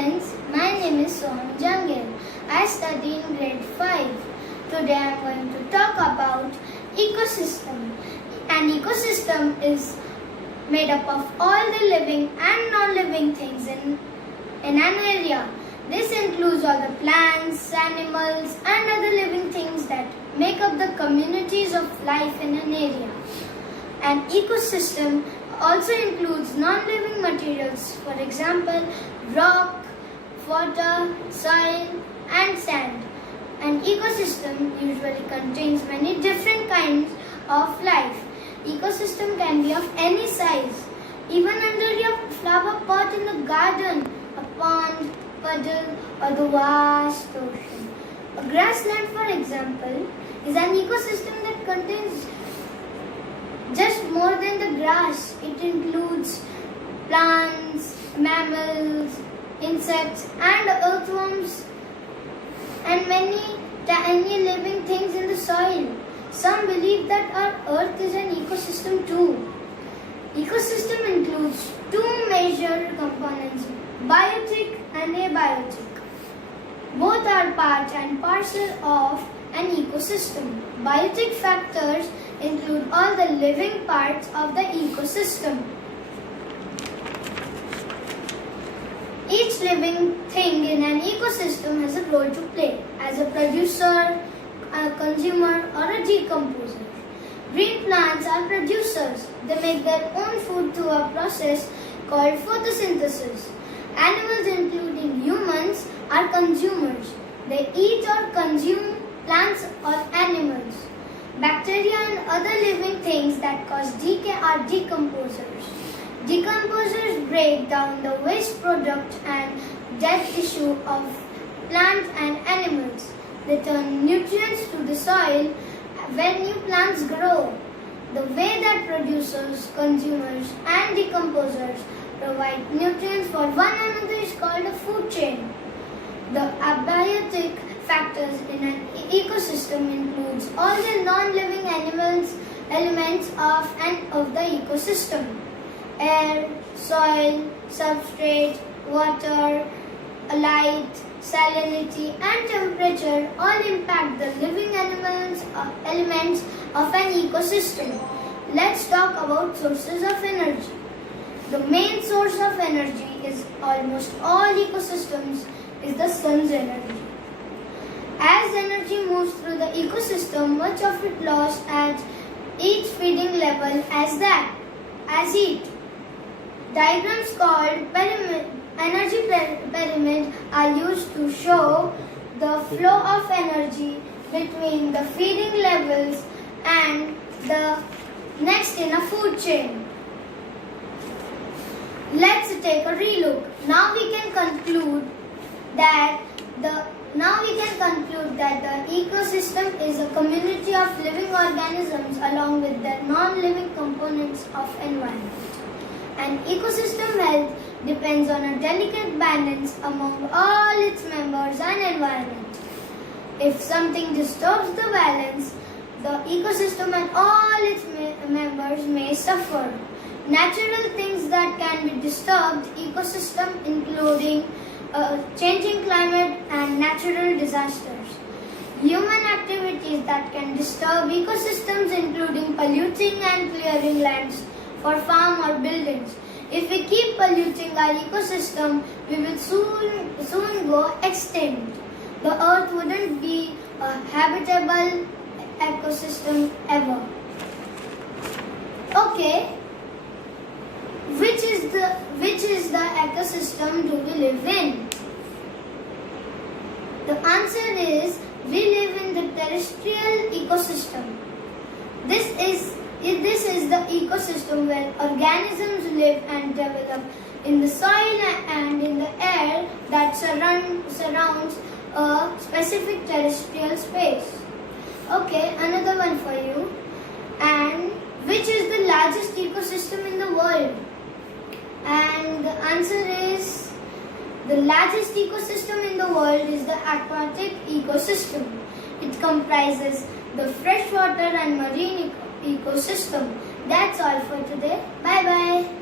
friends, my name is Soham Jangir. I study in grade 5. Today I am going to talk about ecosystem. An ecosystem is made up of all the living and non-living things in an area. This includes all the plants, animals and other living things that make up the communities of life in an area. An ecosystem also includes non-living materials, for example, rock, water, soil and sand. An ecosystem usually contains many different kinds of life. Ecosystem can be of any size, even under your flower pot in the garden, a pond, puddle or the vast ocean. A grassland, for example, is an ecosystem that contains just more than the grass. It includes plants, mammals, insects and earthworms and many tiny living things in the soil. Some believe that our earth is an ecosystem too. Ecosystem includes two major components, biotic and abiotic. Both are part and parcel of an ecosystem. Biotic factors include all the living parts of the ecosystem. Each living thing in an ecosystem has a role to play as a producer, a consumer or a decomposer. Green plants are producers. They make their own food through a process called photosynthesis. Animals, including humans, are consumers. They eat or consume plants or animals. Bacteria and other living things that cause decay are decomposers. Decomposers break down the waste product and dead tissue of plants and animals. They turn nutrients to the soil when new plants grow. The way that producers, consumers and decomposers provide nutrients for one another is called a food chain. The abiotic factors in an ecosystem includes all the non-living elements of the ecosystem. Air, soil, substrate, water, light, salinity and temperature all impact the living elements of an ecosystem. Let's talk about sources of energy. The main source of energy is almost all ecosystems is the sun's energy. As energy moves through the ecosystem, much of it lost at each feeding level as heat. Diagrams called energy pyramid are used to show the flow of energy between the feeding levels and the next in a food chain. Let's take a relook. Now we can conclude that the ecosystem is a community of living organisms along with their non-living components of environment. An ecosystem health depends on a delicate balance among all its members and environment. If something disturbs the balance, the ecosystem and all its members may suffer. Natural things that can be disturbed ecosystem including changing climate and natural disasters. Human activities that can disturb ecosystems including polluting and clearing lands for farm or buildings. If we keep polluting our ecosystem, we will soon go extinct. The earth wouldn't be a habitable ecosystem ever. Okay, which is the ecosystem do we live in? The answer is we live in the terrestrial ecosystem. This is the ecosystem where organisms live and develop in the soil and in the air that surrounds a specific terrestrial space. Okay, another one for you. And which is the largest ecosystem in the world? And the answer is the largest ecosystem in the world is the aquatic ecosystem. It comprises the freshwater and marine ecosystem. That's all for today. Bye bye.